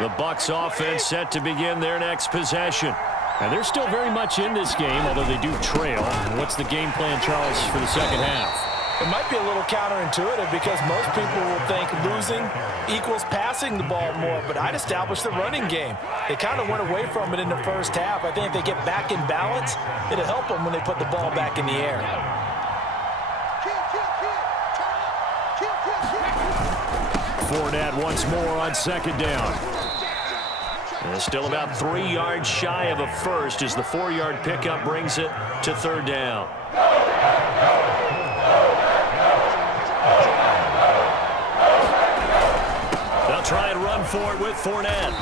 The Bucs offense set to begin their next possession. And they're still very much in this game, although they do trail. What's the game plan, Charles, for the second half? It might be a little counterintuitive because most people will think losing equals passing the ball more, but I'd establish the running game. They kind of went away from it in the first half. I think if they get back in balance, it'll help them when they put the ball back in the air. Fournette once more on second down. And still about 3 yards shy of a first as the 4-yard pickup brings it to third down. They'll try and run for it with Fournette.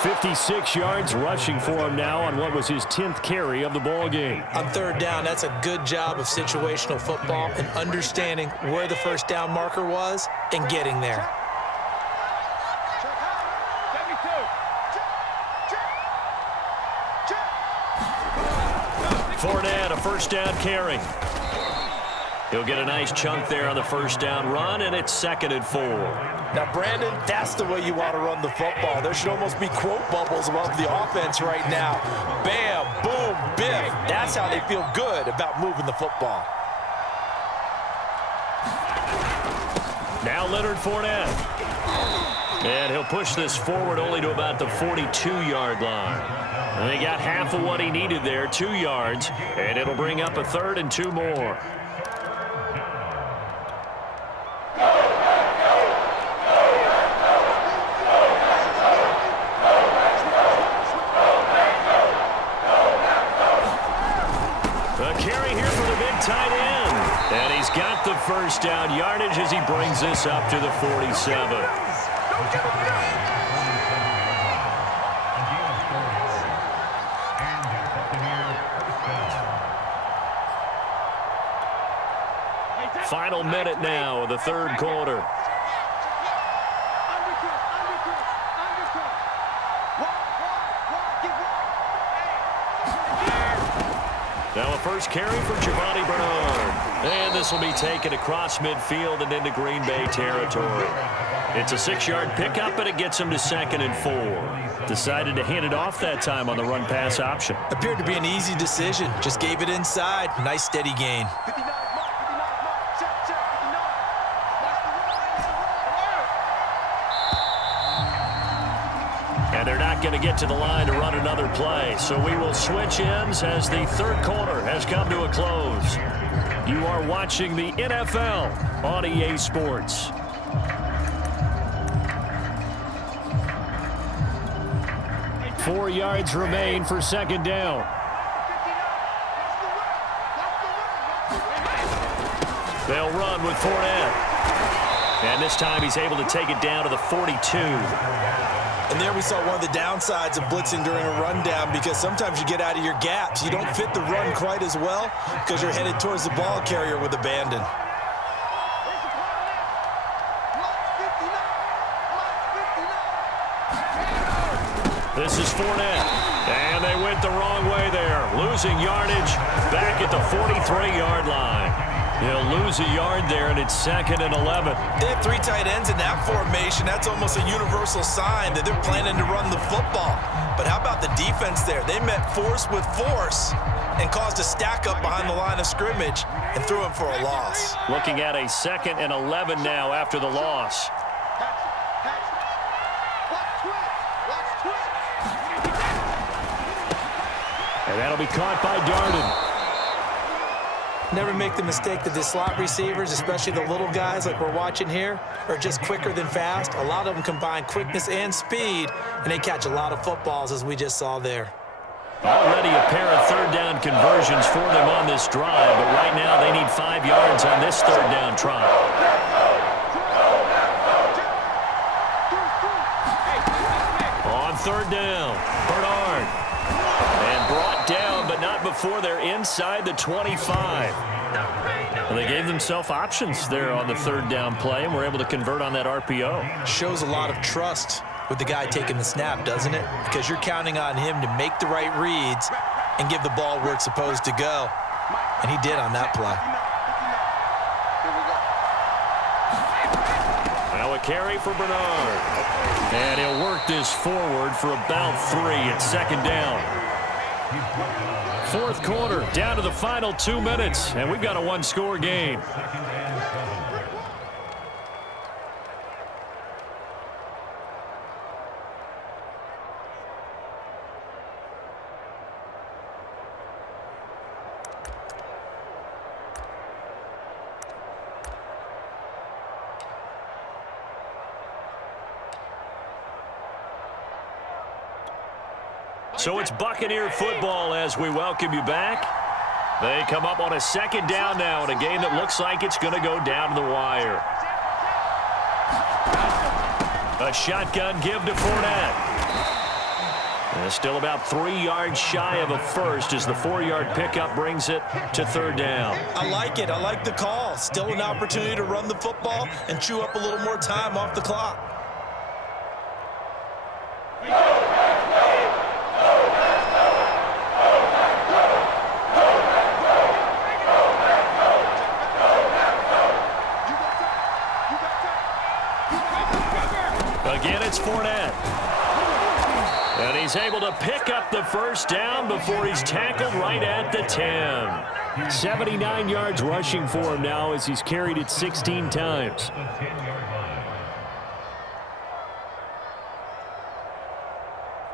56 yards rushing for him now on what was his 10th carry of the ball game. On third down, that's a good job of situational football and understanding where the first down marker was and getting there. Fournette, a first down carry. He'll get a nice chunk there on the first down run, and it's 2nd and 4. Now, Brandon, that's the way you want to run the football. There should almost be quote bubbles above the offense right now. Bam, boom, biff. That's how they feel good about moving the football. Now Leonard Fournette. And he'll push this forward only to about the 42-yard line. And they got half of what he needed there, 2 yards, and it'll bring up a 3rd and 2 more. A carry here for the big tight end. And he's got the first down yardage as he brings this up to the 47. Final minute now of the third quarter. Now a first carry for Giovanni Bernard. And this will be taken across midfield and into Green Bay territory. It's a 6-yard pickup, but it gets him to 2nd and 4. Decided to hand it off that time on the run-pass option. Appeared to be an easy decision. Just gave it inside. Nice steady gain. And they're not going to get to the line to run another play. So we will switch ends as the third quarter has come to a close. You are watching the NFL on EA Sports. Four yards remain for second down. They'll run with Fournette. And this time he's able to take it down to the 42. And there we saw one of the downsides of blitzing during a rundown, because sometimes you get out of your gaps. You don't fit the run quite as well because you're headed towards the ball carrier with abandon. This is Fournette. And they went the wrong way there. Losing yardage back at the 43-yard line. He'll lose a yard there, and it's 2nd and 11. They have 3 tight ends in that formation. That's almost a universal sign that they're planning to run the football. But how about the defense there? They met force with force and caused a stack up behind the line of scrimmage and threw him for a loss. Looking at a 2nd and 11 now after the loss. And that'll be caught by Darden. Never make the mistake that the slot receivers, especially the little guys like we're watching here, are just quicker than fast. A lot of them combine quickness and speed, and they catch a lot of footballs, as we just saw there. Already a pair of third down conversions for them on this drive, but right now they need 5 yards on this third down try. On third down, Bernard. And brought down, but not before they're inside the 25. Well, they gave themselves options there on the third down play, and were able to convert on that RPO. Shows a lot of trust with the guy taking the snap, doesn't it? Because you're counting on him to make the right reads and give the ball where it's supposed to go. And he did on that play. Well, So a carry for Bernard. And he'll work this forward for about 3 at second down. Fourth quarter, down to the final 2 minutes, and we've got a one-score game. So it's Buccaneer football as we welcome you back. They come up on a second down now in a game that looks like it's going to go down to the wire. A shotgun give to Fournette. And still about 3 yards shy of a first as the 4-yard pickup brings it to third down. I like it. I like the call. Still an opportunity to run the football and chew up a little more time off the clock. Again, it's Fournette. And he's able to pick up the first down before he's tackled right at the 10. 79 yards rushing for him now as he's carried it 16 times.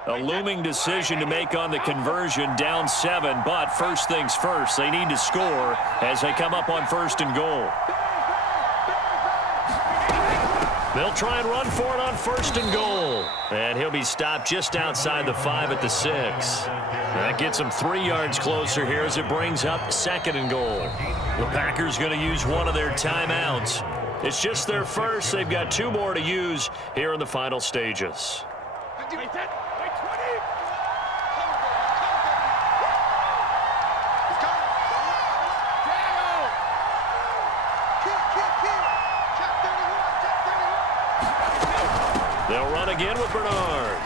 A looming decision to make on the conversion, down 7, but first things first, they need to score as they come up on first and goal. They'll try and run for it on first and goal. And he'll be stopped just outside the 5 at the 6. That gets him 3 yards closer here as it brings up second and goal. The Packers going to use one of their timeouts. It's just their first. They've got 2 more to use here in the final stages. They'll run again with Bernard.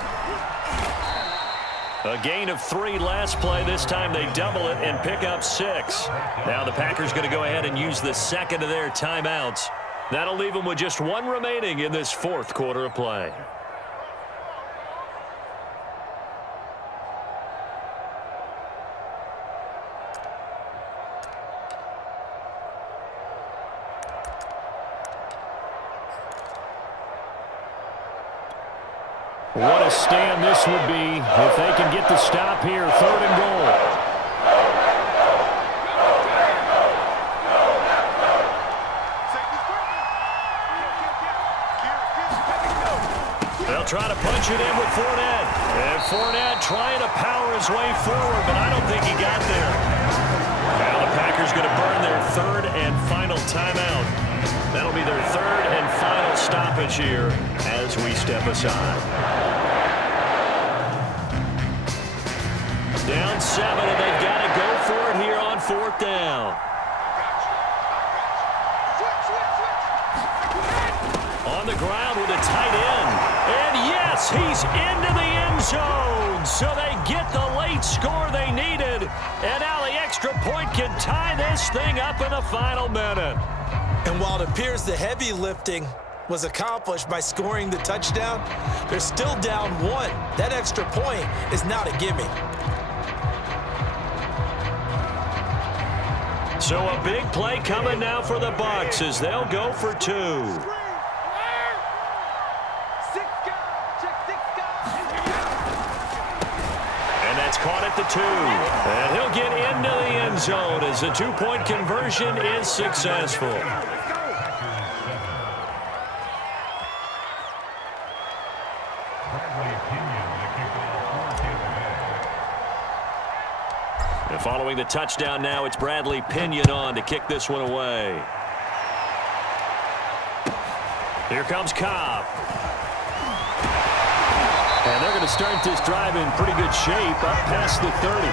A gain of 3 last play. This time they double it and pick up 6. Now the Packers going to go ahead and use the second of their timeouts. That'll leave them with just 1 remaining in this fourth quarter of play. What a stand this would be if they can get the stop here, third and goal. They'll try to punch it in with Fournette. And Fournette trying to power his way forward, but I don't think he got there. Now the Packers going to burn their third and final timeout. That'll be their third and final stoppage here as we step aside. Down 7, and they've got to go for it here on fourth down. On the ground with a tight end. And yes, he's into the end zone. So they get the late score they needed. And now the extra point can tie this thing up in the final minute. And while it appears the heavy lifting was accomplished by scoring the touchdown, they're still down 1. That extra point is not a gimme. So a big play coming now for the Bucs as they'll go for 2. And that's caught at the 2. And he'll get into the end zone as the 2-point conversion is successful. And following the touchdown now, it's Bradley Pinion on to kick this one away. Here comes Cobb. And they're going to start this drive in pretty good shape up past the 30.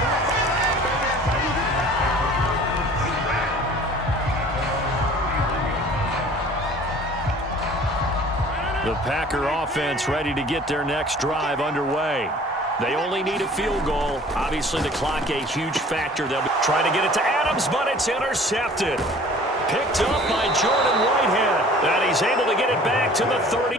The Packer offense ready to get their next drive underway. They only need a field goal. Obviously, the clock a huge factor. They'll be trying to get it to Adams, but it's intercepted. Picked up by Jordan Whitehead. And he's He's able to get it back to the 30.